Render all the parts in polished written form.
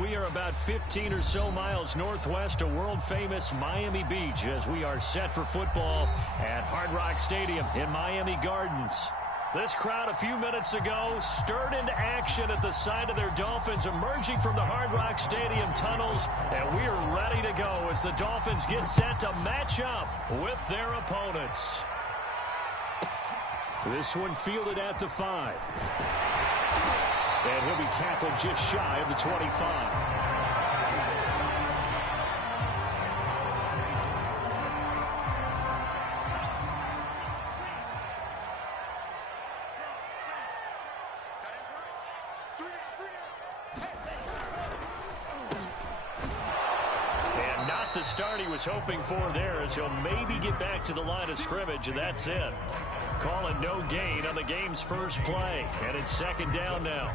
We are about 15 or so miles northwest of world-famous Miami Beach as we are set for football at Hard Rock Stadium in Miami Gardens. This crowd a few minutes ago stirred into action at the side of their Dolphins emerging from the Hard Rock Stadium tunnels, and we are ready to go as the Dolphins get set to match up with their opponents. This one fielded at the 5. And he'll be tackled just shy of the 25. And not the start he was hoping for there, as he'll maybe get back to the line of scrimmage, and that's it. Calling no gain on the game's first play, and it's second down now.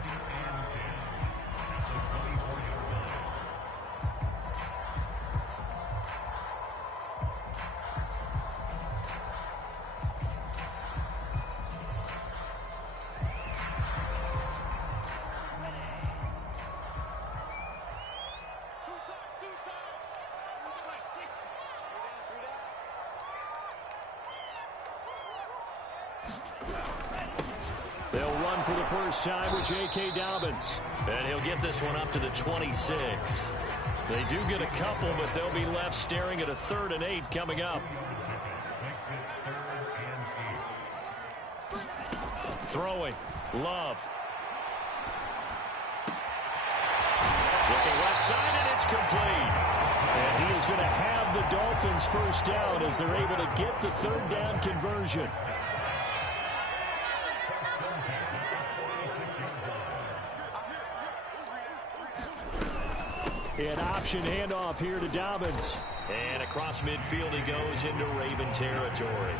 They'll run for the first time with J.K. Dobbins. And he'll get this one up to the 26. They do get a couple, but they'll be left staring at a 3rd and 8 coming up. Throwing. Love. Looking left side, and it's complete. And he is going to have the Dolphins first down as they're able to get the 3rd down conversion. An option handoff here to Dobbins. And across midfield he goes into Raven territory.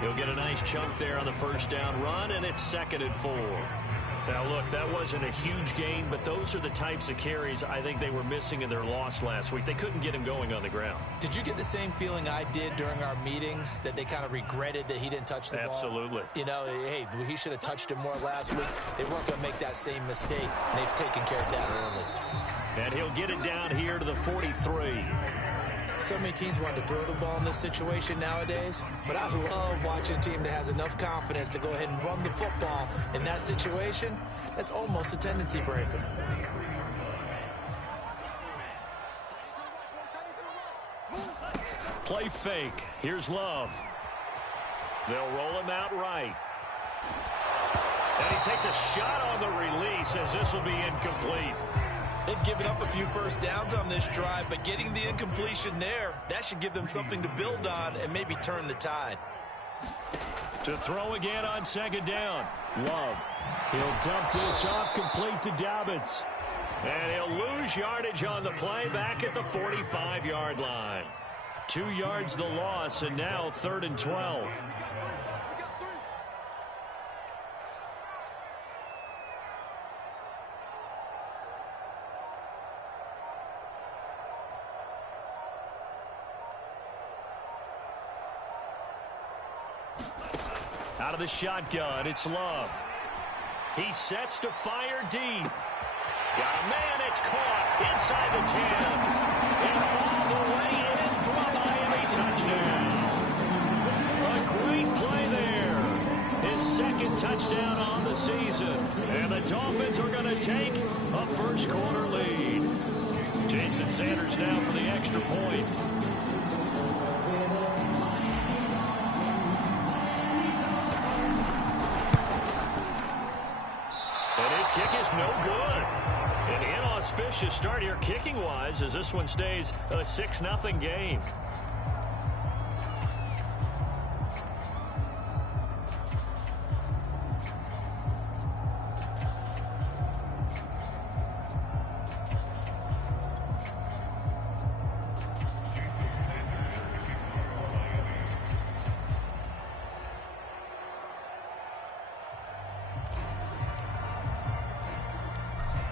He'll get a nice chunk there on the first down run, and it's 2nd and 4. Now, look, that wasn't a huge gain, but those are the types of carries I think they were missing in their loss last week. They couldn't get him going on the ground. Did you get the same feeling I did during our meetings, that they kind of regretted that he didn't touch the ball? Absolutely. You know, hey, he should have touched it more last week. They weren't going to make that same mistake, and they've taken care of that early. And he'll get it down here to the 43. So many teams want to throw the ball in this situation nowadays, but I love watching a team that has enough confidence to go ahead and run the football in that situation. That's almost a tendency breaker. Play fake. Here's Love. They'll roll him out right. And he takes a shot on the release as this will be incomplete. They've given up a few first downs on this drive, but getting the incompletion there, that should give them something to build on and maybe turn the tide. To throw again on 2nd down. Love. He'll dump this off complete to Dobbins. And he'll lose yardage on the play back at the 45-yard line. 2 yards the loss, and now 3rd and 12. Out of the shotgun, it's Love. He sets to fire deep. Got a man, it's caught inside the 10. And all the way in for a Miami touchdown. A great play there. His 2nd touchdown on the season. And the Dolphins are going to take a first-quarter lead. Jason Sanders now for the extra point. Kick is no good. An inauspicious start here kicking-wise as this one stays a 6-0 game.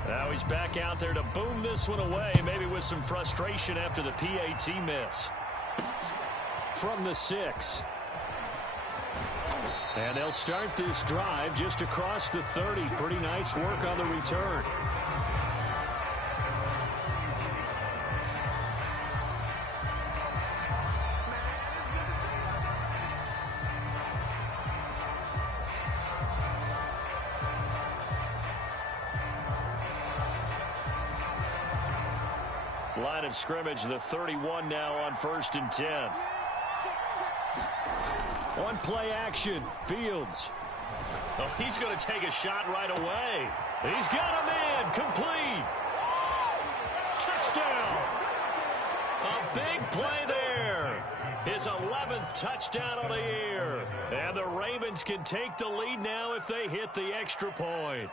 Now he's back out there to boom this one away, maybe with some frustration after the PAT miss. From the 6. And they'll start this drive just across the 30. Pretty nice work on the return. Line of scrimmage, the 31 now on 1st and 10. On play action, Fields. Oh, he's going to take a shot right away. He's got a man, complete. Touchdown. A big play there. His 11th touchdown of the year. And the Ravens can take the lead now if they hit the extra point.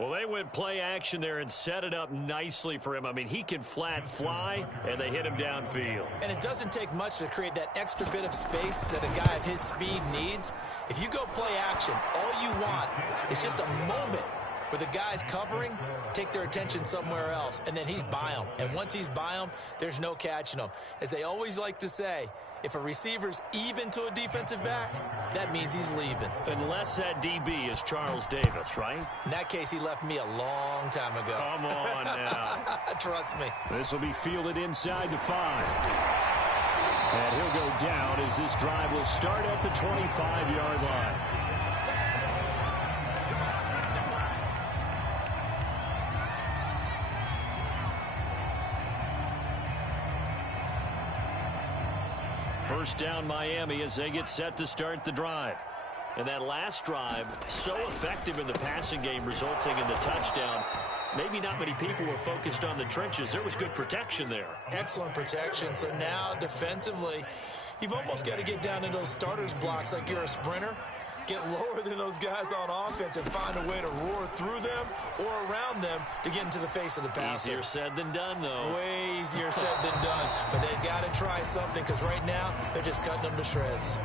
Well, they went play action there and set it up nicely for him. I mean, he can flat fly, and they hit him downfield. And it doesn't take much to create that extra bit of space that a guy of his speed needs. If you go play action, all you want is just a moment where the guys covering take their attention somewhere else, and then he's by them. And once he's by them, there's no catching them. As they always like to say, if a receiver's even to a defensive back, that means he's leaving. Unless that DB is Charles Davis, right? In that case, he left me a long time ago. Come on now. Trust me. This will be fielded inside the 5. And he'll go down as this drive will start at the 25-yard line. First down Miami as they get set to start the drive. And that last drive, so effective in the passing game, resulting in the touchdown. Maybe not many people were focused on the trenches. There was good protection there. Excellent protection. So now defensively, you've almost got to get down to those starters blocks like you're a sprinter. Get lower than those guys on offense and find a way to roar through them or around them to get into the face of the passer. Easier said than done, though. Way easier said than done. But they've got to try something because right now they're just cutting them to shreds.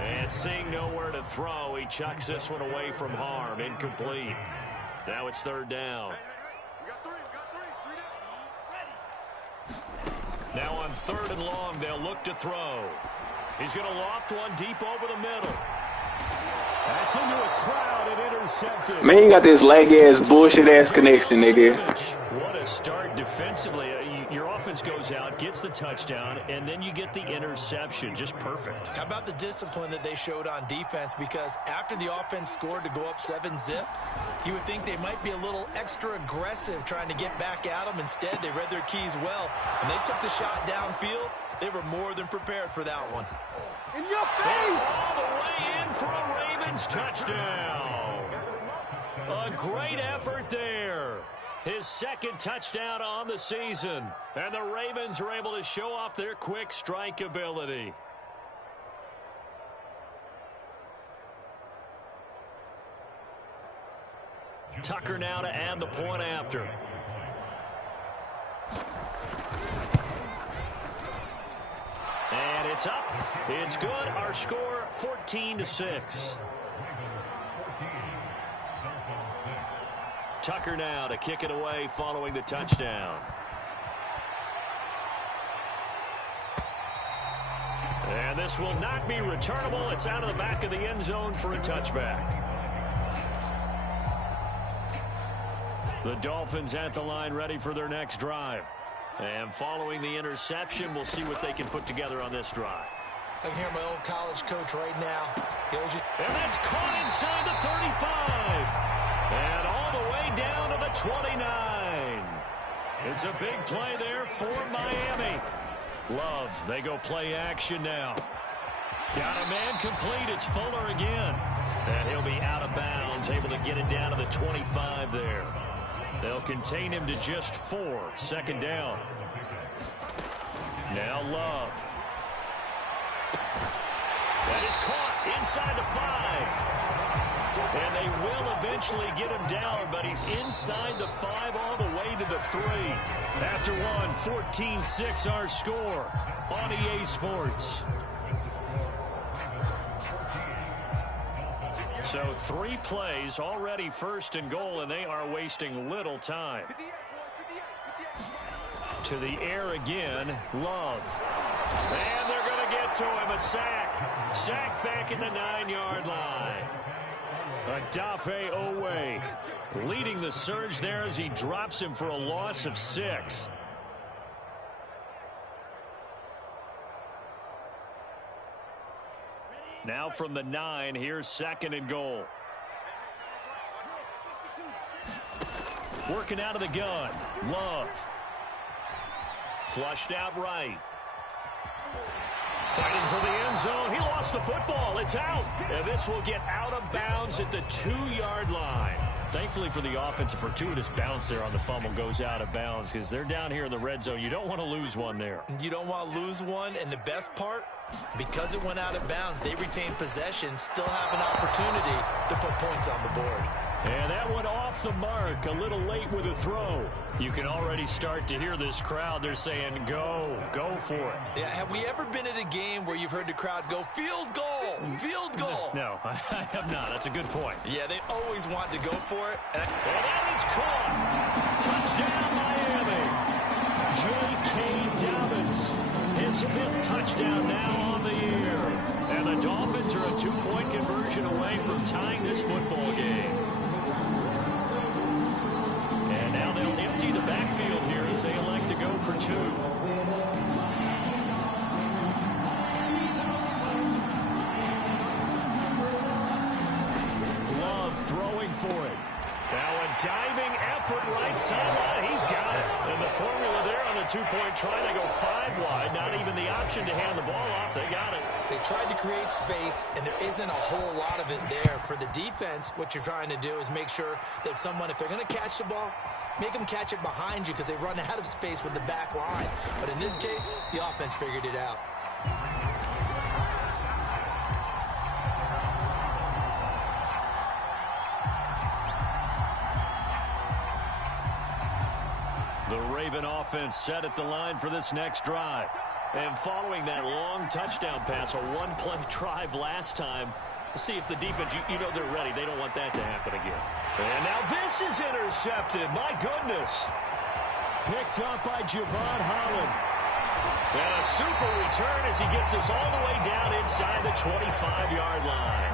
And seeing nowhere to throw, he chucks this one away from harm. Incomplete. Now it's third down. Now on third and long, they'll look to throw. He's going to loft one deep over the middle. That's into a crowd and intercepted. Man, you got this lag-ass, bullshit-ass connection, nigga. What a start defensively. Your offense goes out, gets the touchdown, and then you get the interception. Just perfect. How about the discipline that they showed on defense? Because after the offense scored to go up 7-zip, you would think they might be a little extra aggressive trying to get back at them. Instead, they read their keys well, and they took the shot downfield. They were more than prepared for that one. In your face! All the way in for a Ravens touchdown. A great effort there. His second touchdown on the season. And the Ravens are able to show off their quick strike ability. Tucker now to add the point after. And it's up. It's good. Our score 14-6. Tucker now to kick it away following the touchdown. And this will not be returnable. It's out of the back of the end zone for a touchback. The Dolphins at the line ready for their next drive. And following the interception, we'll see what they can put together on this drive. I can hear my old college coach right now. And that's caught inside the 35. And all the way down to the 29. It's a big play there for Miami. Love, they go play action now. Got a man complete. It's Fuller again. And he'll be out of bounds, able to get it down to the 25 there. They'll contain him to just 4. Second down. Now Love. That is caught inside the 5. And they will eventually get him down, but he's inside the 5 all the way to the 3. After one, 14-6 our score on EA Sports. So 3 plays, already first and goal, and they are wasting little time. To the air again, Love. And they're going to get to him, a sack. Sack back at the 9-yard line. Adafe Owe leading the surge there as he drops him for a loss of 6. Now from the 9, here's second and goal. Working out of the gun. Love. Flushed out right. Fighting for the end zone. He lost the football. It's out. And this will get out of bounds at the 2-yard line. Thankfully for the offense, a fortuitous bounce there on the fumble goes out of bounds because they're down here in the red zone. You don't want to lose one there. You don't want to lose one, and the best part, because it went out of bounds, they retain possession, still have an opportunity to put points on the board. And that one off the mark, a little late with a throw. You can already start to hear this crowd. They're saying, go for it. Yeah, have we ever been at a game where you've heard the crowd go, field goal, field goal? No, I have not. That's a good point. Yeah, they always want to go for it. And that is caught. Touchdown, Miami. J.K. Dobbins, his 5th touchdown now on the year. And the Dolphins are a 2-point conversion away from tying this football game. And now they'll empty the backfield here as they elect to go for 2. Love throwing for it. Now a diving effort right sideline. He's got it. And the formula there on the 2-point try, they go 5 wide. Not even the option to hand the ball off. They got it. They tried to create space, and there isn't a whole lot of it there. For the defense, what you're trying to do is make sure that if they're going to catch the ball, make them catch it behind you because they run out of space with the back line. But in this case, the offense figured it out. The Raven offense set at the line for this next drive. And following that long touchdown pass, a one-play drive last time, see if the defense, you know they're ready. They don't want that to happen again. And now this is intercepted. My goodness. Picked up by Javon Holland. And a super return as he gets us all the way down inside the 25-yard line.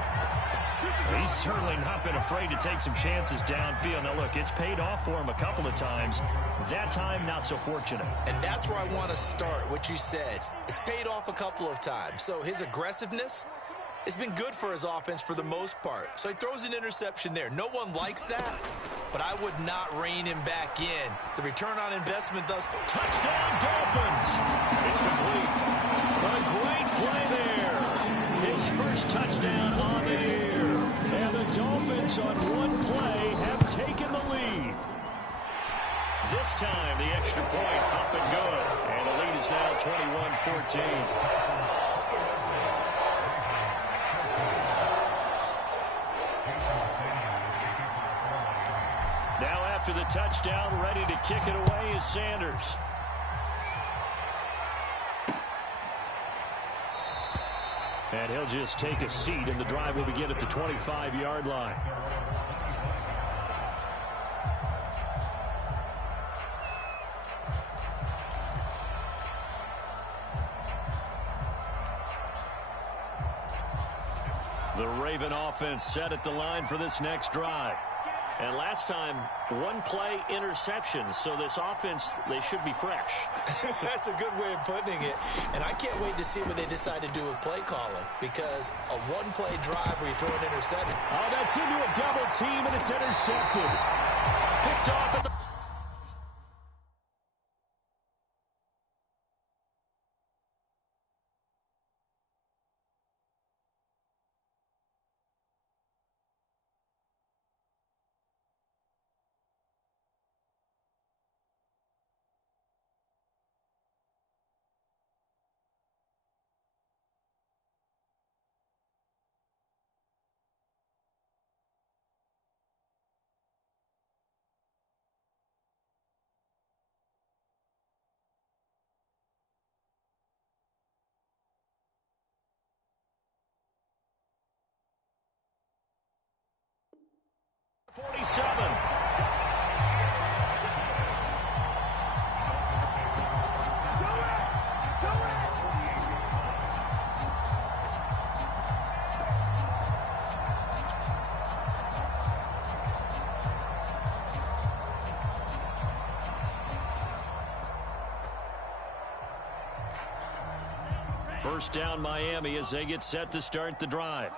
He's certainly not been afraid to take some chances downfield. Now, look, it's paid off for him a couple of times. That time, not so fortunate. And that's where I want to start, what you said. It's paid off a couple of times. So his aggressiveness has been good for his offense for the most part. So he throws an interception there. No one likes that, but I would not rein him back in. The return on investment does. Touchdown, Dolphins! It's complete. A great play there. His first touchdown on the year. And the Dolphins on one play have taken the lead. This time, the extra point up and good. And the lead is now 21-14. Now after the touchdown, ready to kick it away is Sanders. And he'll just take a seat, and the drive will begin at the 25-yard line. The Raven offense set at the line for this next drive. And last time, one-play interception. So this offense, they should be fresh. That's a good way of putting it. And I can't wait to see what they decide to do with play calling. Because a one-play drive where you throw an interception. Oh, that's into a double team, and it's intercepted. Picked off at the... First down, Miami, as they get set to start the drive.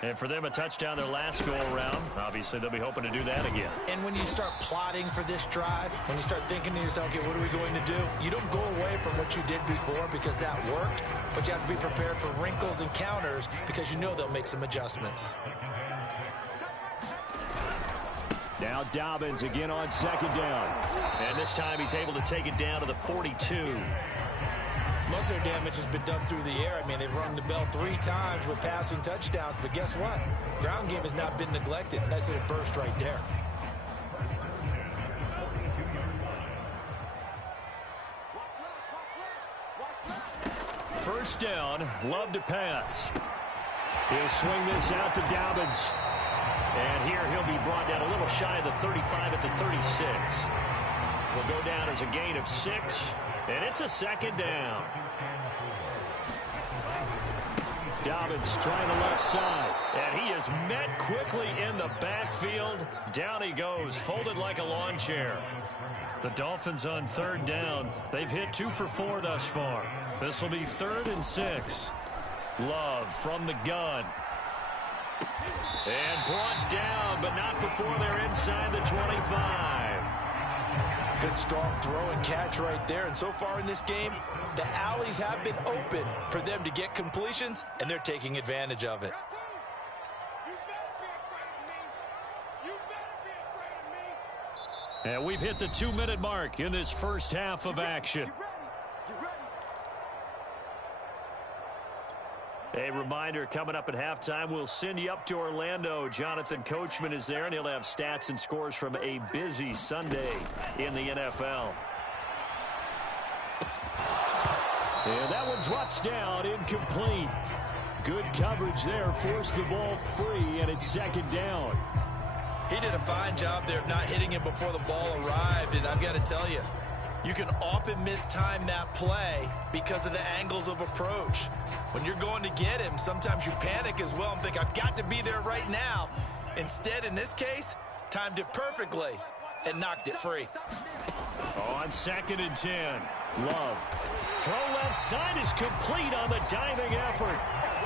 And for them, a touchdown their last go-around. Obviously, they'll be hoping to do that again. And when you start plotting for this drive, when you start thinking to yourself, okay, what are we going to do? You don't go away from what you did before because that worked, but you have to be prepared for wrinkles and counters because you know they'll make some adjustments. Now Dobbins again on second down. And this time he's able to take it down to the 42. Most of their damage has been done through the air. I mean, they've rung the bell 3 times with passing touchdowns, but guess what? Ground game has not been neglected. Nice little burst right there. First down, Love to pass. He'll swing this out to Dobbins. And here he'll be brought down a little shy of the 35 at the 36. Will go down as a gain of 6. And it's a second down. Dobbins trying the left side. And he is met quickly in the backfield. Down he goes, folded like a lawn chair. The Dolphins on third down. They've hit 2 for 4 thus far. This will be 3rd and 6. Love from the gun. And brought down, but not before they're inside the 25. Good, strong throw and catch right there. And so far in this game, the alleys have been open for them to get completions, and they're taking advantage of it. And we've hit the 2-minute mark in this first half of action. A reminder, coming up at halftime, we'll send you up to Orlando. Jonathan Coachman is there, and he'll have stats and scores from a busy Sunday in the NFL. And that one drops down, incomplete. Good coverage there, forced the ball free, and it's second down. He did a fine job there of not hitting him before the ball arrived, and I've got to tell you, you can often mistime that play because of the angles of approach. When you're going to get him, sometimes you panic as well and think, I've got to be there right now. Instead, in this case, timed it perfectly and knocked it free. On 2nd and 10, Love. Throw left side is complete on the diving effort.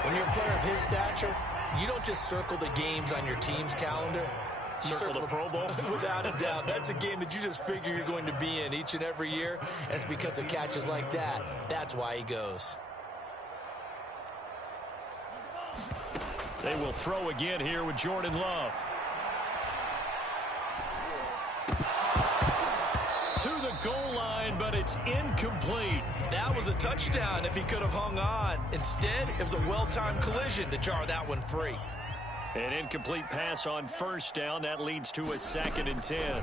When you're a player of his stature, you don't just circle the games on your team's calendar. You circle the Pro Bowl? Without a doubt. That's a game that you just figure you're going to be in each and every year. And it's because of catches like that. That's why he goes. They will throw again here with Jordan Love. To the goal line, but it's incomplete. That was a touchdown if he could have hung on. Instead, it was a well-timed collision to jar that one free. An incomplete pass on first down. That leads to a 2nd and 10.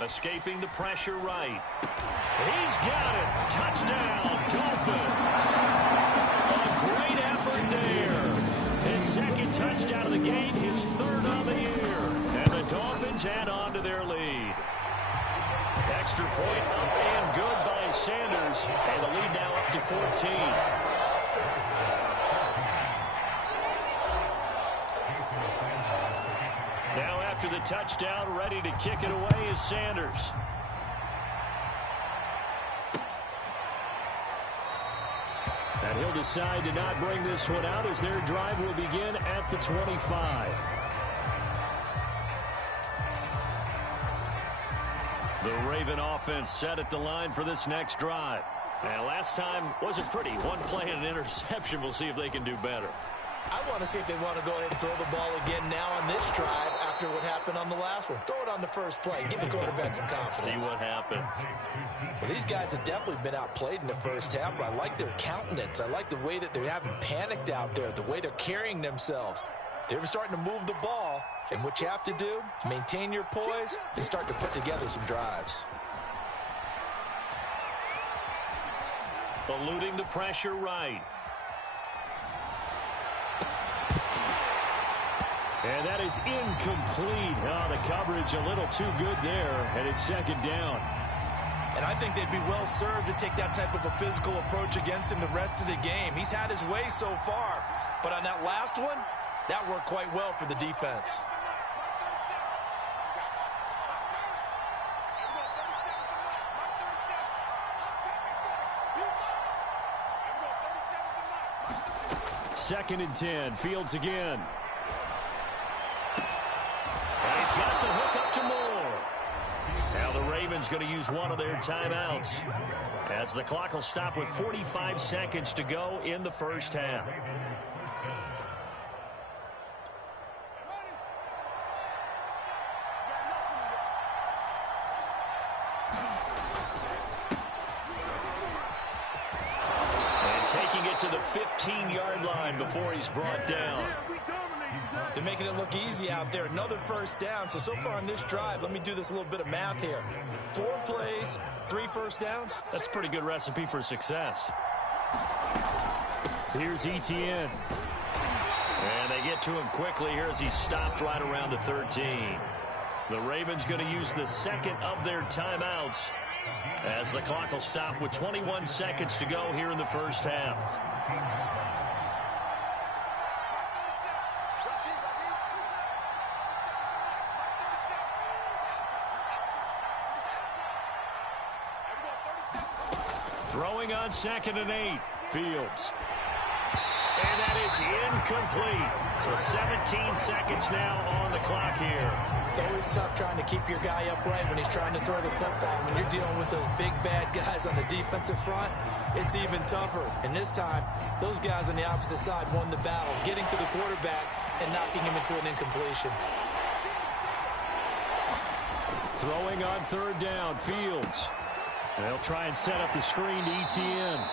Escaping the pressure right. He's got it. Touchdown, Dolphins. A great effort there. His 2nd touchdown of the game, his 3rd on the year. And the Dolphins add on to their lead. Extra point up and good by Sanders. And the lead now up to 14. Now after the touchdown, ready to kick it away is Sanders. And he'll decide to not bring this one out as their drive will begin at the 25. The Raven offense set at the line for this next drive. And last time wasn't pretty. One play and an interception. We'll see if they can do better. I want to see if they want to go ahead and throw the ball again now on this drive after what happened on the last one. Throw it on the first play. Give the quarterback some confidence. See what happens. Well, these guys have definitely been outplayed in the first half, but I like their countenance. I like the way that they haven't panicked out there, the way they're carrying themselves. They're starting to move the ball, and what you have to do, maintain your poise and start to put together some drives. Eluding the pressure right. And that is incomplete. Oh, the coverage a little too good there, and it's 2nd down. And I think they'd be well served to take that type of a physical approach against him the rest of the game. He's had his way so far, but on that last one, that worked quite well for the defense. Second and 10, Fields again. And he's got the hook up to Moore. Now the Ravens going to use one of their timeouts as the clock will stop with 45 seconds to go in the first half. Taking it to the 15-yard line before he's brought down. They're making it look easy out there. Another first down. So far on this drive, let me do this little bit of math here. 4 plays, 3 first downs. That's a pretty good recipe for success. Here's Etienne. And they get to him quickly here as he's stopped right around the 13. The Ravens going to use the 2nd of their timeouts as the clock will stop with 21 seconds to go here in the first half. Throwing on 2nd and 8, Fields. And that is incomplete. So 17 seconds now on the clock here. It's always tough trying to keep your guy upright when he's trying to throw the football. When you're dealing with those big, bad guys on the defensive front, it's even tougher. And this time, those guys on the opposite side won the battle, getting to the quarterback and knocking him into an incompletion. Throwing on third down, Fields. They'll try and set up the screen to ETN.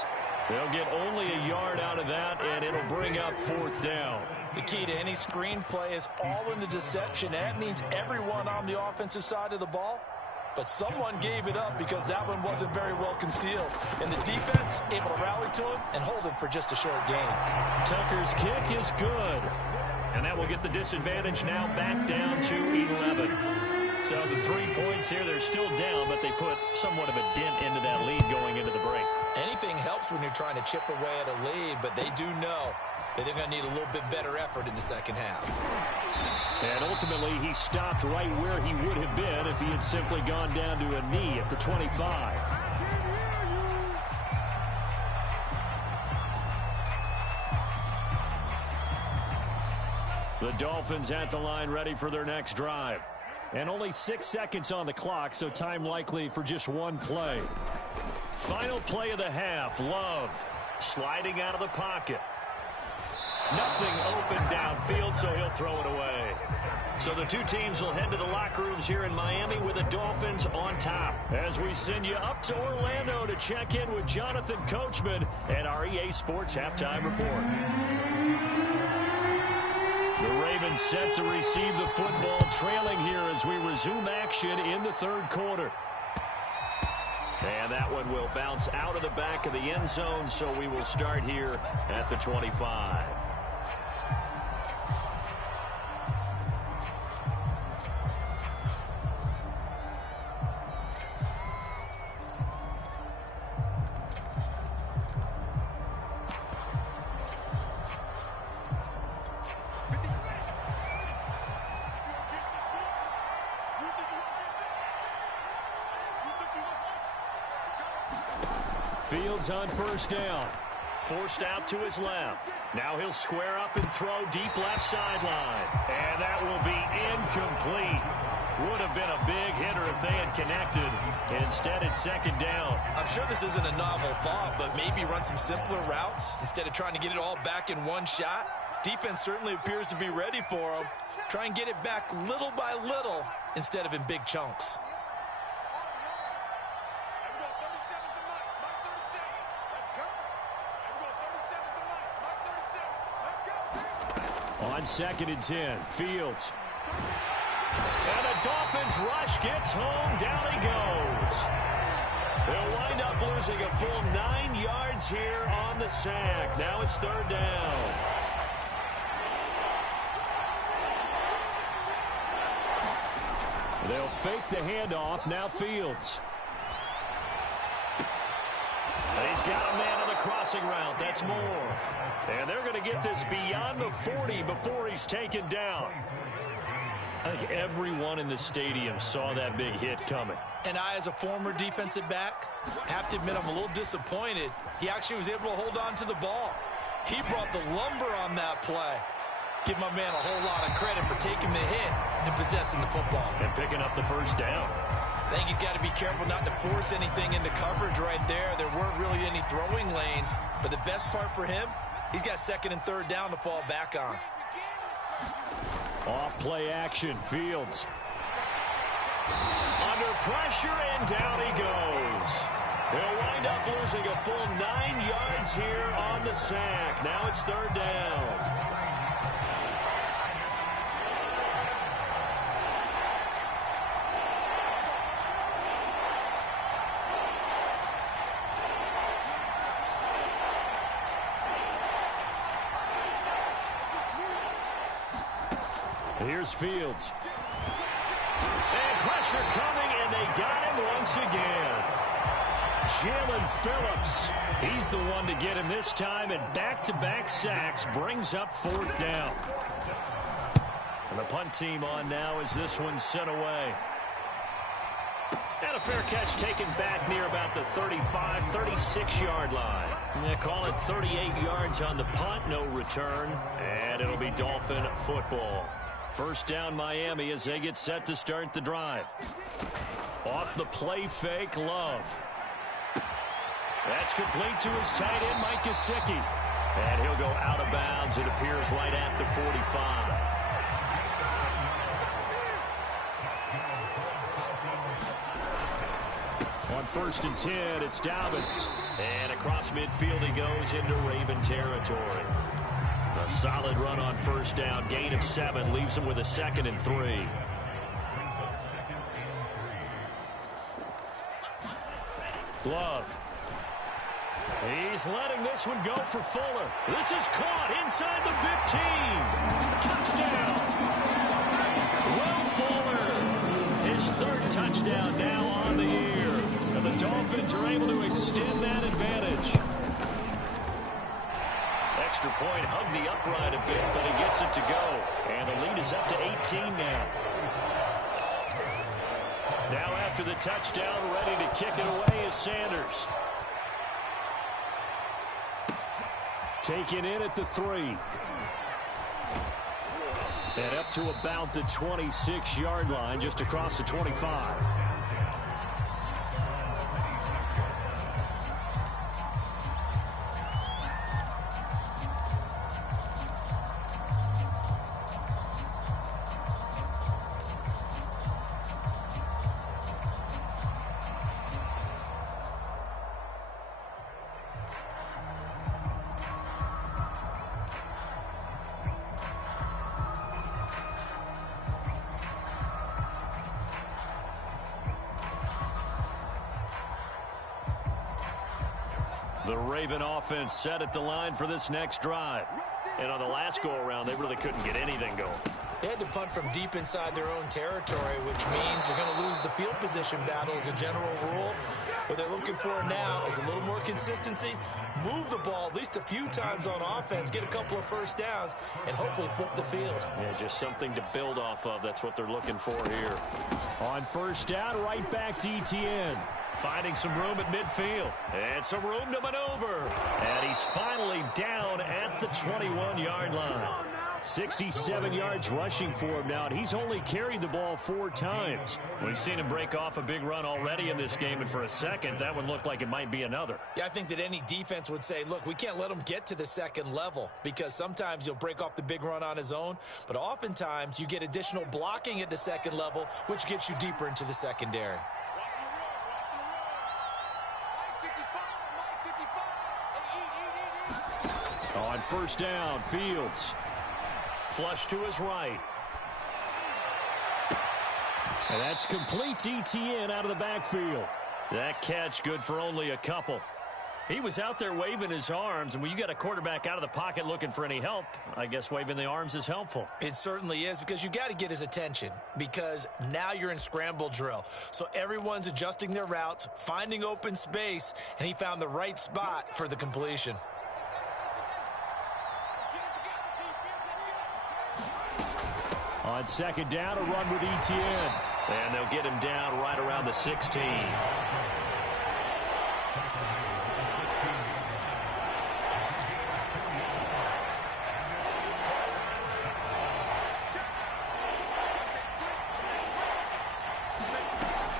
They'll get only a yard out of that, and it'll bring up fourth down. The key to any screen play is all in the deception. That means everyone on the offensive side of the ball. But someone gave it up because that one wasn't very well concealed. And the defense able to rally to him and hold him for just a short gain. Tucker's kick is good. And that will get the disadvantage now back down to 11. So the 3 points here, they're still down, but they put somewhat of a dent into that lead going into the break. Anything helps when you're trying to chip away at a lead, but they do know that they're going to need a little bit better effort in the second half. And ultimately, he stopped right where he would have been if he had simply gone down to a knee at the 25. The Dolphins at the line ready for their next drive. And only 6 seconds on the clock, so time likely for just one play. Final play of the half, Love sliding out of the pocket. Nothing open downfield, so he'll throw it away. So the two teams will head to the locker rooms here in Miami with the Dolphins on top. As we send you up to Orlando to check in with Jonathan Coachman and our EA Sports Halftime Report. The Ravens set to receive the football, trailing here as we resume action in the third quarter. And that one will bounce out of the back of the end zone, so we will start here at the 25. Fields on first down. Forced out to his left. Now he'll square up and throw deep left sideline. And that will be incomplete. Would have been a big hitter if they had connected. Instead, it's second down. I'm sure this isn't a novel thought, but maybe run some simpler routes instead of trying to get it all back in one shot. Defense certainly appears to be ready for him. Try and get it back little by little instead of in big chunks. On second and 10, Fields. And the Dolphins rush gets home. Down he goes. They'll wind up losing a full 9 yards here on the sack. Now it's third down. They'll fake the handoff. Now Fields. He's got a man on the crossing route. That's more. And they're going to get this beyond the 40 before he's taken down. I think everyone in the stadium saw that big hit coming. And I, as a former defensive back, have to admit I'm a little disappointed. He actually was able to hold on to the ball. He brought the lumber on that play. Give my man a whole lot of credit for taking the hit and possessing the football. And picking up the first down. I think he's got to be careful not to force anything into coverage right there. There weren't really any throwing lanes. But the best part for him, he's got second and third down to fall back on. Off play action, Fields. Under pressure, and down he goes. He'll wind up losing a full 9 yards here on the sack. Now it's third down. Here's Fields. And pressure coming, and they got him once again. Jalen Phillips, he's the one to get him this time, and back-to-back sacks brings up fourth down. And the punt team on now as this one's sent away. And a fair catch taken back near about the 35, 36. 26-yard line. They call it 38 yards on the punt, no return, and it'll be Dolphin football. First down Miami as they get set to start the drive. Off the play fake, Love. That's complete to his tight end, Mike Gesicki. And he'll go out of bounds, it appears, right at the 45. On 1st and 10, it's Dobbins. And across midfield he goes into Raven territory. A solid run on 1st down. Gain of 7 leaves him with a 2nd and 3. Love. He's letting this one go for Fuller. This is caught inside the 15. Touchdown. Will Fuller. His 3rd touchdown now on the year. And the Dolphins are able to extend that advantage. Extra point hugged the upright a bit, but he gets it to go. And the lead is up to 18 now. Now after the touchdown, ready to kick it away is Sanders. Taken in at the 3. And up to about the 26-yard line, just across the 25. The Raven offense set at the line for this next drive. And on the last go-around, they really couldn't get anything going. They had to punt from deep inside their own territory, which means you're going to lose the field position battle as a general rule. What they're looking for now is a little more consistency, move the ball at least a few times on offense, get a couple of 1st downs, and hopefully flip the field. Yeah, just something to build off of. That's what they're looking for here. On 1st down, right back to ETN. Finding some room at midfield. And some room to maneuver. And he's finally down at the 21-yard line. 67 yards rushing for him now, and he's only carried the ball 4 times. We've seen him break off a big run already in this game, and for a second, that one looked like it might be another. Yeah, I think that any defense would say, look, we can't let him get to the 2nd level, because sometimes he'll break off the big run on his own, but oftentimes you get additional blocking at the 2nd level, which gets you deeper into the secondary. On 1st down, Fields. Flush to his right. And that's complete to ETN out of the backfield. That catch good for only a couple. He was out there waving his arms, and when you got a quarterback out of the pocket looking for any help, I guess waving the arms is helpful. It certainly is, because you got to get his attention, because now you're in scramble drill. So everyone's adjusting their routes, finding open space, and he found the right spot for the completion. On 2nd down, a run with ETN. And they'll get him down right around the 16.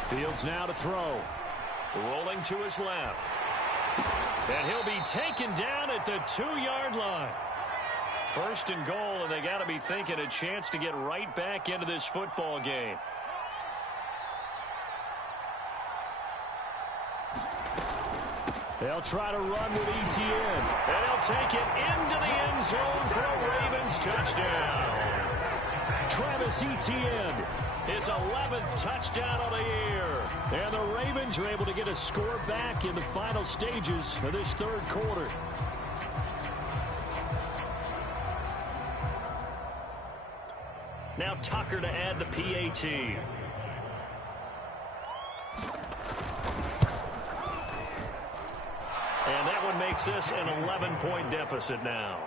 Fields now to throw. Rolling to his left. And he'll be taken down at the 2-yard line. 1st and goal, and they got to be thinking a chance to get right back into this football game. They'll try to run with ETN. And he'll take it into the end zone for a Ravens touchdown. Travis Etienne, his 11th touchdown of the year. And the Ravens are able to get a score back in the final stages of this 3rd quarter. Now Tucker to add the PAT. And that one makes this an 11-point deficit now.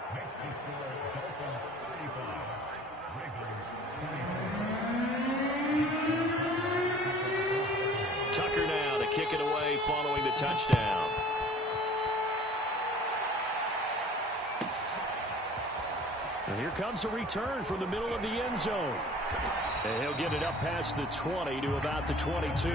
Tucker now to kick it away following the touchdown. And here comes a return from the middle of the end zone. And he'll get it up past the 20 to about the 22.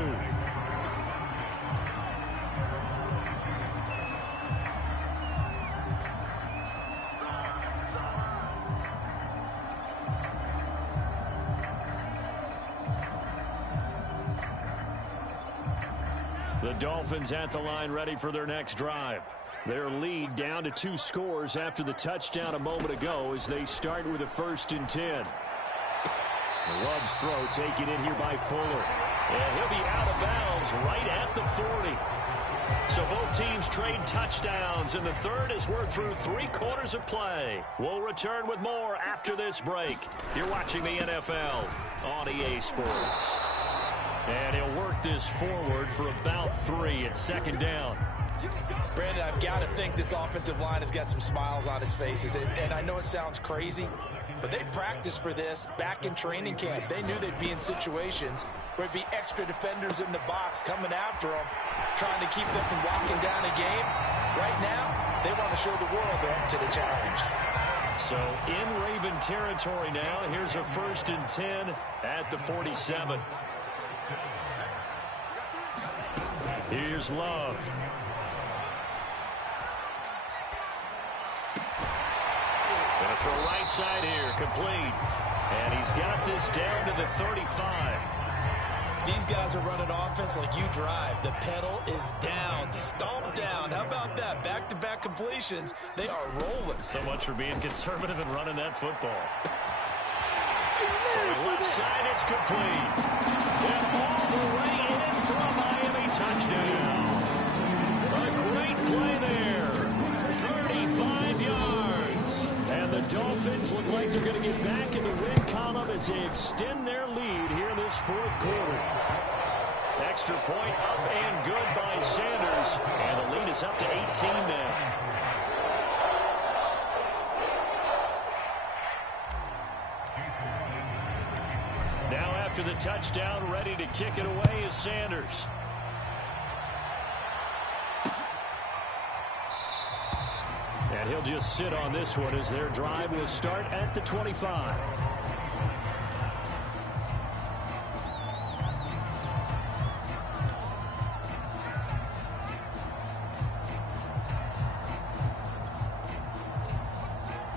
The Dolphins at the line ready for their next drive. Their lead down to 2 scores after the touchdown a moment ago as they start with a 1st and 10. Love's throw taken in here by Fuller. And he'll be out of bounds right at the 40. So both teams trade touchdowns, and the third as we're through 3 quarters of play. We'll return with more after this break. You're watching the NFL on EA Sports. And he'll work this forward for about 3 at 2nd down. Brandon, I've got to think this offensive line has got some smiles on its faces. And I know it sounds crazy, but they practiced for this back in training camp. They knew they'd be in situations where there'd be extra defenders in the box coming after them, trying to keep them from walking down a game. Right now, they want to show the world they're up to the challenge. So in Raven territory now, here's a 1st and 10 at the 47. Here's Love. Gonna throw right side here, complete. And he's got this down to the 35. These guys are running offense like you drive. The pedal is down, stomp down. How about that? Back-to-back completions. They are rolling. So much for being conservative and running that football. From the left side, it's complete. And all the way in for a Miami touchdown. A great play there. 35 yards. And the Dolphins look like they're going to get back in the win column as they extend their lead here in this 4th quarter. Extra point up and good by Sanders. And the lead is up to 18 now. Now after the touchdown, ready to kick it away is Sanders. And he'll just sit on this one as their drive will start at the 25.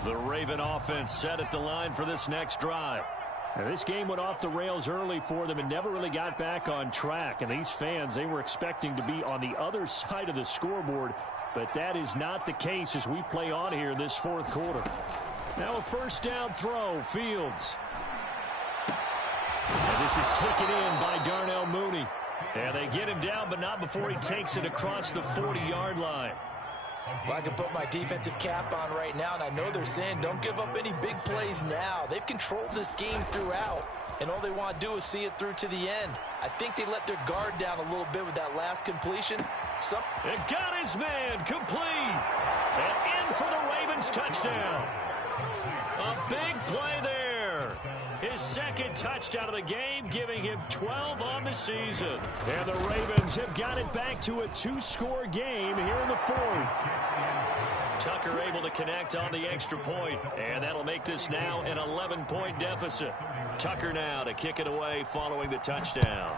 The Raven offense set at the line for this next drive. Now, this game went off the rails early for them and never really got back on track. And these fans, they were expecting to be on the other side of the scoreboard. But that is not the case as we play on here in this 4th quarter. Now a 1st down throw, Fields. And this is taken in by Darnell Mooney. And they get him down, but not before he takes it across the 40-yard line. Well, I can put my defensive cap on right now, and I know they're saying don't give up any big plays now. They've controlled this game throughout, and all they want to do is see it through to the end. I think they let their guard down a little bit with that last completion. It got his man complete. And in for the Ravens touchdown. A big play there. His 2nd touchdown of the game, giving him 12 on the season. And the Ravens have got it back to a 2-score game here in the 4th. Tucker able to connect on the extra point, and that'll make this now an 11-point deficit. Tucker now to kick it away following the touchdown.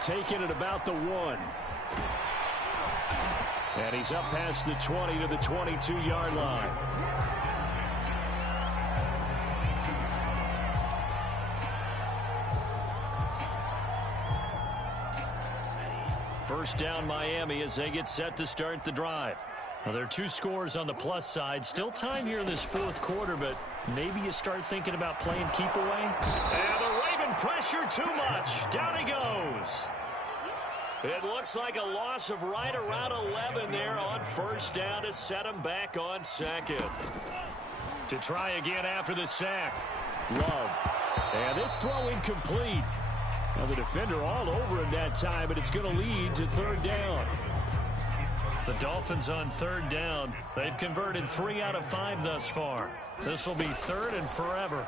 Taking it about the 1. And he's up past the 20 to the 22-yard line. First down Miami as they get set to start the drive. Now, there are 2 scores on the plus side. Still time here in this 4th quarter, but maybe you start thinking about playing keep away. And the Raven pressure too much. Down he goes. It looks like a loss of right around 11 there on 1st down to set him back on 2nd. To try again after the sack. Love. And this throw incomplete. Now the defender all over him that time, but it's going to lead to 3rd down. The Dolphins on 3rd down. They've converted 3 out of 5 thus far. This will be 3rd and forever.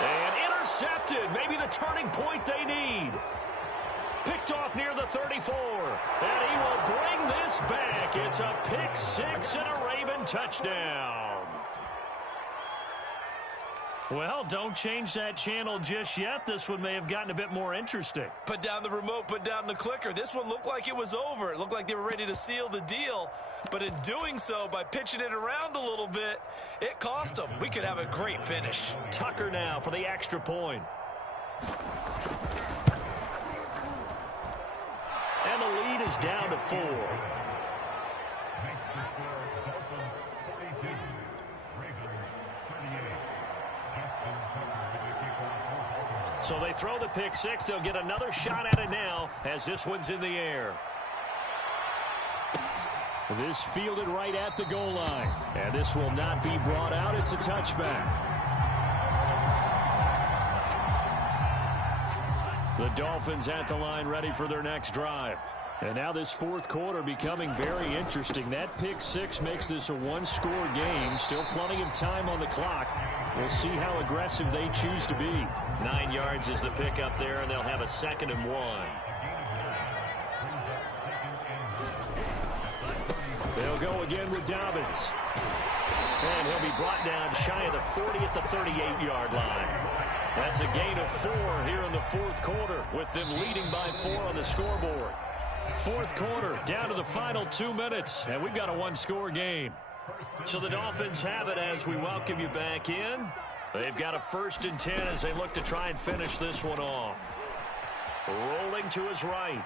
And intercepted. Maybe the turning point they need. Picked off near the 34. And he will bring this back. It's a pick six and a Raven touchdown. Well, don't change that channel just yet. This one may have gotten a bit more interesting. Put down the remote, put down the clicker. This one looked like it was over. It looked like they were ready to seal the deal. But in doing so, by pitching it around a little bit, it cost them. We could have a great finish. Tucker now for the extra point. And the lead is down to 4. So they throw the pick six. They'll get another shot at it now as this one's in the air. This fielded right at the goal line. And this will not be brought out. It's a touchback. The Dolphins at the line ready for their next drive. And now this fourth quarter becoming very interesting. That pick six makes this a one-score game. Still plenty of time on the clock. We'll see how aggressive they choose to be. 9 yards is the pick up there, and they'll have a 2nd and 1. They'll go again with Dobbins. And he'll be brought down shy of the 40 at the 38-yard line. That's a gain of 4 here in the fourth quarter, with them leading by 4 on the scoreboard. Fourth quarter, down to the final 2 minutes, and we've got a one-score game. So the Dolphins have it as we welcome you back in. They've got a 1st and 10 as they look to try and finish this one off. Rolling to his right.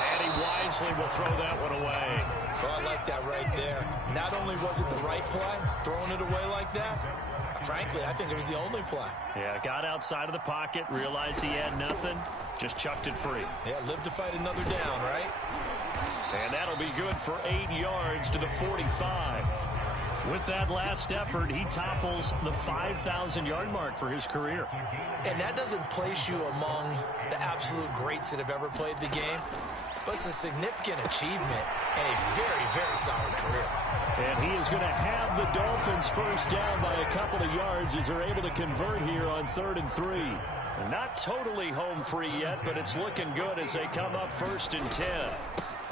And he wisely will throw that one away. So I like that right there. Not only was it the right play, throwing it away like that, frankly, I think it was the only play. Yeah, got outside of the pocket, realized he had nothing, just chucked it free. Yeah, live to fight another down, right? And that'll be good for 8 yards to the 45. With that last effort, he topples the 5,000-yard mark for his career. And that doesn't place you among the absolute greats that have ever played the game, but it's a significant achievement and a very, very solid career. And he is going to have the Dolphins first down by a couple of yards as they're able to convert here on 3rd and 3. Not totally home free yet, but it's looking good as they come up 1st and 10.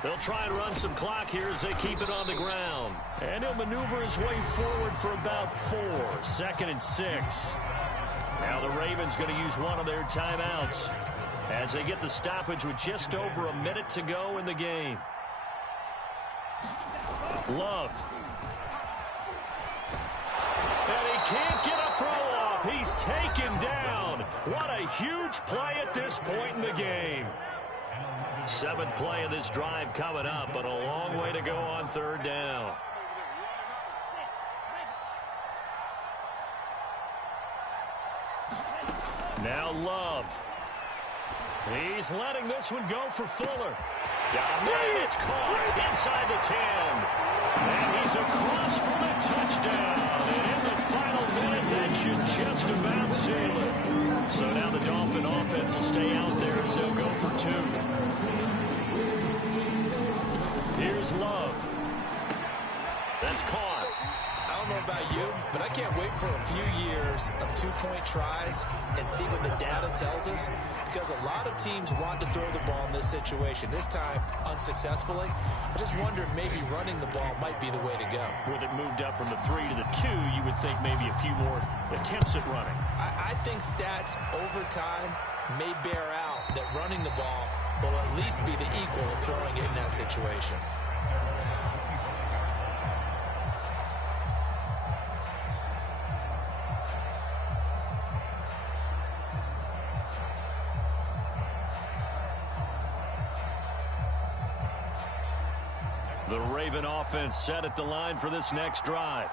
They'll try and run some clock here as they keep it on the ground. And he'll maneuver his way forward for about 4. 2nd and 6. Now the Ravens going to use one of their timeouts as they get the stoppage with just over a minute to go in the game. Love. And he can't get a throw off. He's taken down. What a huge play at this point in the game. 7th play of this drive coming up, but a long way to go on 3rd down. Now Love. He's letting this one go for Fuller. Got a man, it's caught inside the 10. And he's across for the touchdown. And in the final minute, that should just about seal it. So now the Dolphin offense will stay out there as they'll go for 2. Here's Love. That's caught. I don't know about you, but I can't wait for a few years of 2-point tries and see what the data tells us, because a lot of teams want to throw the ball in this situation. This time, unsuccessfully. I just wonder if maybe running the ball might be the way to go. With it moved up from the 3 to the 2, you would think maybe a few more attempts at running. I think stats over time may bear out that running the ball will at least be the equal of throwing it in that situation. The Raven offense set at the line for this next drive.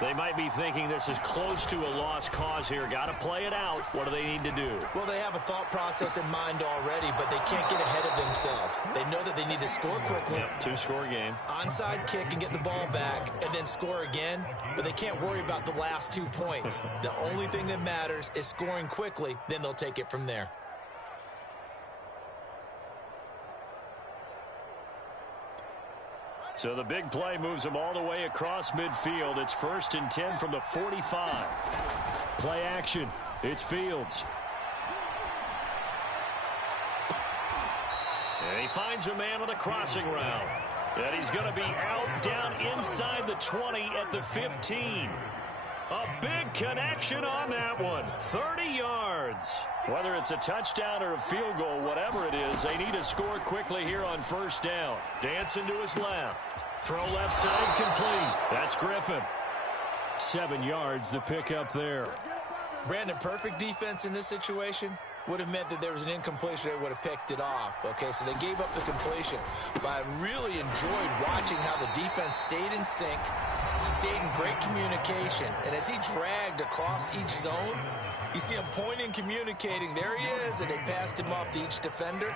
They might be thinking this is close to a lost cause here. Got to play it out. What do they need to do? Well, they have a thought process in mind already, but they can't get ahead of themselves. They know that they need to score quickly. Yep, 2-score game. Onside kick and get the ball back and then score again, but they can't worry about the last 2 points. The only thing that matters is scoring quickly, then they'll take it from there. So the big play moves them all the way across midfield. It's 1st and 10 from the 45. Play action. It's Fields. And he finds a man on the crossing route. And he's going to be out down inside the 20 at the 15. A big connection on that one. 30 yards. Whether it's a touchdown or a field goal, whatever it is, they need to score quickly here on first down. Dancing to his left. Throw left side complete. That's Griffin. 7 yards the pickup there. Brandon, perfect defense in this situation would have meant that there was an incompletion. They would have picked it off. Okay, so they gave up the completion. But I really enjoyed watching how the defense stayed in sync, stayed in great communication. And as he dragged across each zone, you see him pointing, communicating. There he is, and they passed him off to each defender.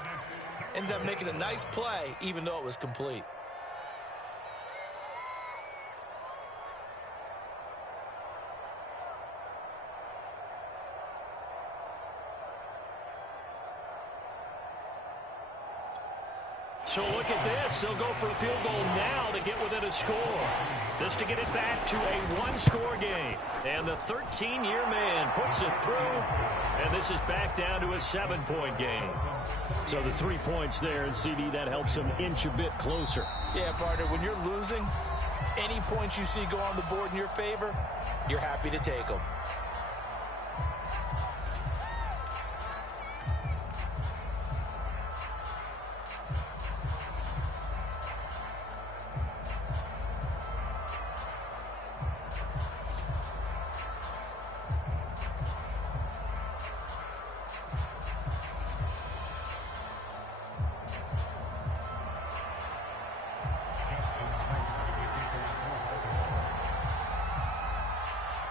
Ended up making a nice play, even though it was complete. So look at this. They'll go for a field goal now to get within a score. This to get it back to a one-score game. And the 13-year man puts it through. And this is back down to a 7-point game. So the 3 points there, and CD, that helps them inch a bit closer. Yeah, partner, when you're losing, any points you see go on the board in your favor, you're happy to take them.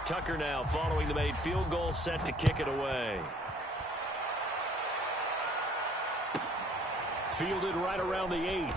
Tucker now following the made field goal, set to kick it away. Fielded right around the 8.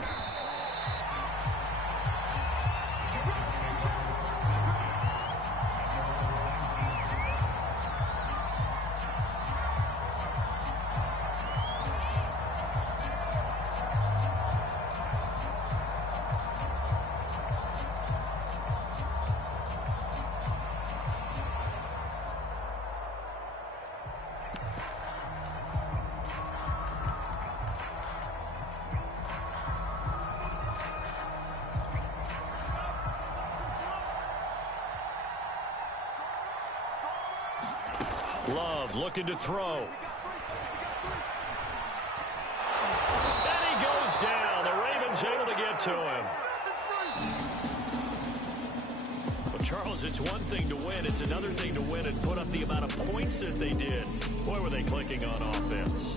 Love looking to throw. And he goes down. The Ravens able to get to him. Well, Charles, it's one thing to win. It's another thing to win and put up the amount of points that they did. Boy, were they clicking on offense.